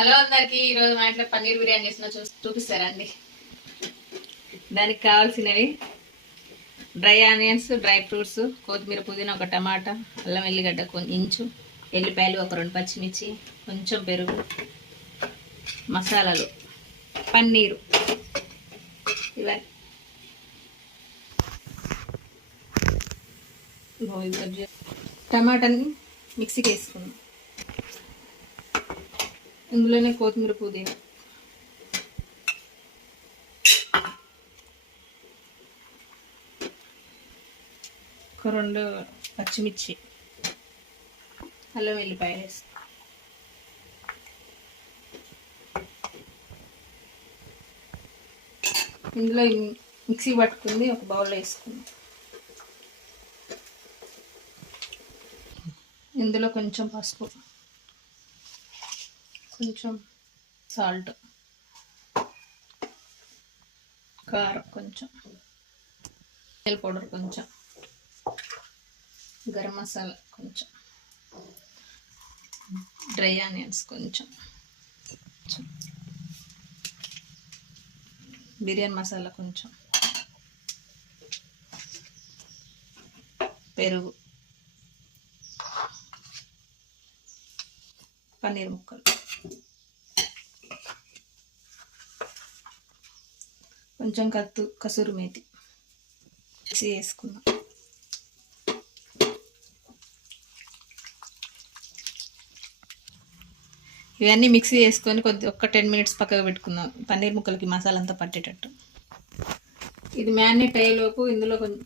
Hello అందరికి, ఈరోజు మా ఇంట్లో పన్నీర్ బిర్యానీ చేసిన చూపిస్తారండి. దానికి కావాల్సినవి డ్రై ఆనియన్స్, డ్రై ఫ్రూట్స్, కొత్తిమీర, పుదీనా, ఒక టమాటా, అల్లం వెల్లిగడ్డ ఇంచు, ఎల్లిపాయలు ఒక 2 పచ్చిమిర్చి, కొంచెం పెరుగు, మసాలాలు, పన్నీరు, ఇవన్నీ. టమాటాని మిక్సీకి వేసుకున్నాం. ఇందులోనే కొత్తిమీర, పుదీనా, ఒక 2 పచ్చిమిర్చి, అల్లం వెల్లిపాయలు వేస్తాం. ఇందులో మిక్సీ పట్టుకుంది ఒక బౌల్లో వేసుకుందాం. ఇందులో కొంచెం పసుపు, కొంచెం సాల్ట్, కారం కొంచెం, ధనియాల పౌడర్ కొంచెం, గరం మసాలా కొంచెం, డ్రై ఆనియన్స్ కొంచెం, బిర్యానీ మసాలా కొంచెం, పెరుగు, పన్నీర్ ముక్కలు, కొంచెం కసూరి మేతి వేసుకున్నాం. ఇవన్నీ మిక్సీ చేసుకొని ఒక 10 మినిట్స్ పక్కకు పెట్టుకుందాం, పన్నీర్ ముక్కలకి మసాలా అంతా పట్టేటట్టు. ఇది మ్యారినేట్ అయ్యేలోపు ఇందులో కొంచెం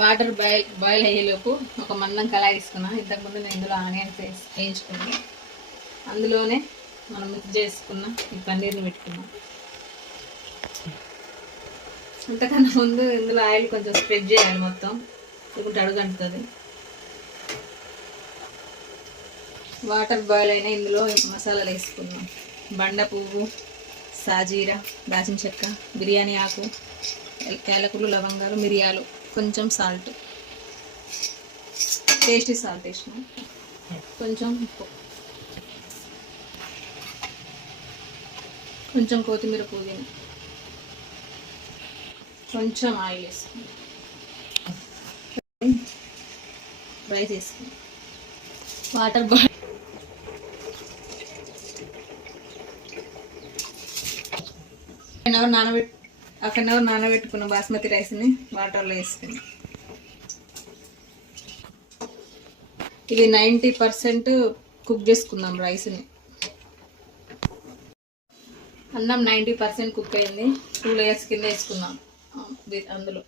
వాటర్ బాయిల్ అయ్యేలోపు ఒక మందం కళాయి తీసుకున్నాను. ఇంతకుముందు నేను ఇందులో ఆనియన్స్ వేయించుకున్నాను. అందులోనే మనం మిక్స్ చేసుకున్న ఈ పన్నీర్ని పెట్టుకున్నాం. అంతకన్నా ముందు ఇందులో ఆయిల్ కొంచెం స్ప్రెడ్ చేయాలి మొత్తం, లేకుంటే అడుగంటుతుంది. వాటర్ బాయిల్ అయినా ఇందులో మసాలాలు వేసుకున్నాం. బండ పువ్వు, సాజీరా, దాచిన చెక్క, బిర్యానీ ఆకు, యాలకులు, లవంగాలు, మిరియాలు, కొంచెం సాల్ట్, టేస్టీ సాల్ట్ వేసినాం, కొంచెం ఉప్పు, కొంచెం కొత్తిమీర, పుదీనా, కొంచెం ఆయిల్ వేసుకున్నాం. ఫ్రై చేసుకున్నాం. Water boil half an hour నానబెట్టుకున్న బాస్మతి రైస్ని వాటర్లో వేసుకున్నాం. ఇది 90% కుక్ చేసుకుందాం రైస్ని. అన్నం 90% కుక్ అయింది. 2 లేయర్స్ కింద వేసుకున్నాం. అందులో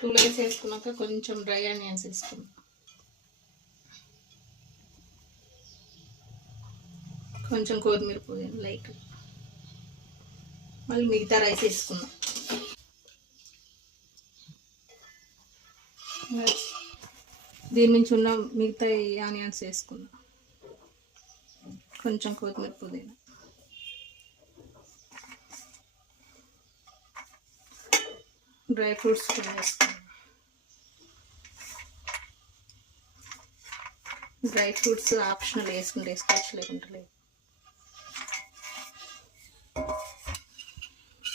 టూ లేయర్స్ వేసుకున్నాక కొంచెం డ్రై ఆనియన్స్ వేసుకున్నాం, కొంచెం కొత్తిమీర, పుదీనా లైట్, మళ్ళీ మిగతా రైస్ వేసుకున్నాం. దీని నుంచి ఉన్న మిగతా ఆనియన్స్ వేసుకున్నాం, కొంచెం కొత్తిమీర, పుదీనా, డ్రై ఫ్రూట్స్ కూడా వేసుకున్నాం. డ్రై ఫ్రూట్స్ ఆప్షనల్, వేసుకోవచ్చు లేకుంటే లేదు.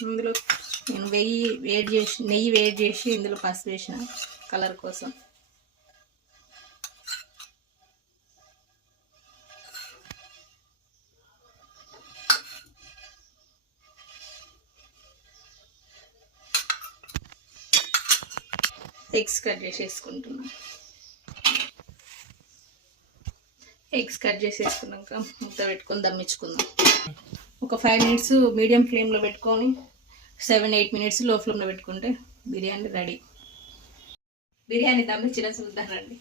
ఇందులో నేను నెయ్యి వేడి చేసి ఇందులో పసుపు వేసిన కలర్ కోసం. ఎగ్స్ కట్ చేసి వేసుకుంటున్నాం. ఎగ్స్ కట్ చేసి వేసుకున్నాక ముద్ద పెట్టుకొని దమ్మించుకుందాం. ఒక 5 మినిట్స్ మీడియం ఫ్లేమ్లో పెట్టుకొని 7-8 మినిట్స్ లో ఫ్లేమ్లో పెట్టుకుంటే బిర్యానీ రెడీ. బిర్యానీ దమ్మించిన చూద్దానండి.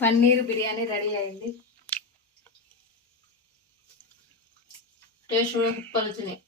పన్నీర్ బిర్యానీ రెడీ అయింది. టేస్ట్ కూడా సూపర్ వచ్చినాయి.